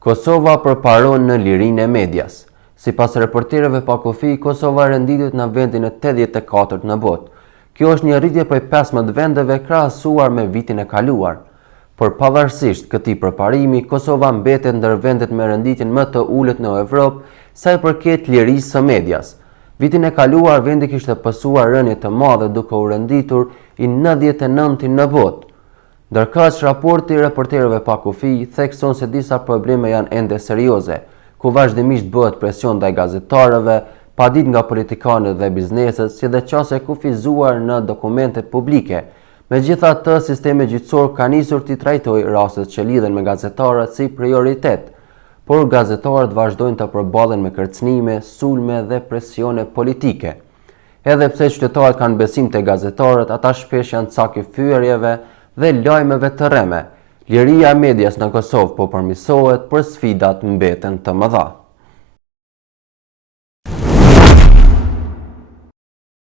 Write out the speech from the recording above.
Kosova përparon në lirinë e medias. Sipas reporterëve pa kufi, Kosova renditet në vendin e 84 në botë. Kjo është një rritje prej 15 vendeve krahasuar me vitin e kaluar. Por pavarësisht këtij përparimi, Kosova mbetet ndër vendet me renditjen më të ulët në Evropë sa i përket lirisë së medias. Vitin e kaluar vendi kishte pësuar rënje të madhe duke u renditur i 99 në botë. Ndërkaq raporti i reporterëve pa kufi thekson se disa probleme janë ende serioze, ku vazhdimisht bëhet presion ndaj gazetarëve, padit nga politikanët dhe bizneset, si dhe qase kufizuar në dokumente publike. Megjithatë, sistemi gjyqësor ka nisur të trajtojë rastet që lidhen me gazetarët si prioritet, por gazetarët vazhdojnë të përballen me kërcënime, sulme dhe presione politike. Edhe pse qytetarët kanë besim te gazetarët, ata shpesh janë cak i fyerjeve dhe lajmeve të rreme. Liria e medias në Kosovë po përmirësohet, por sfidat mbeten të mëdha.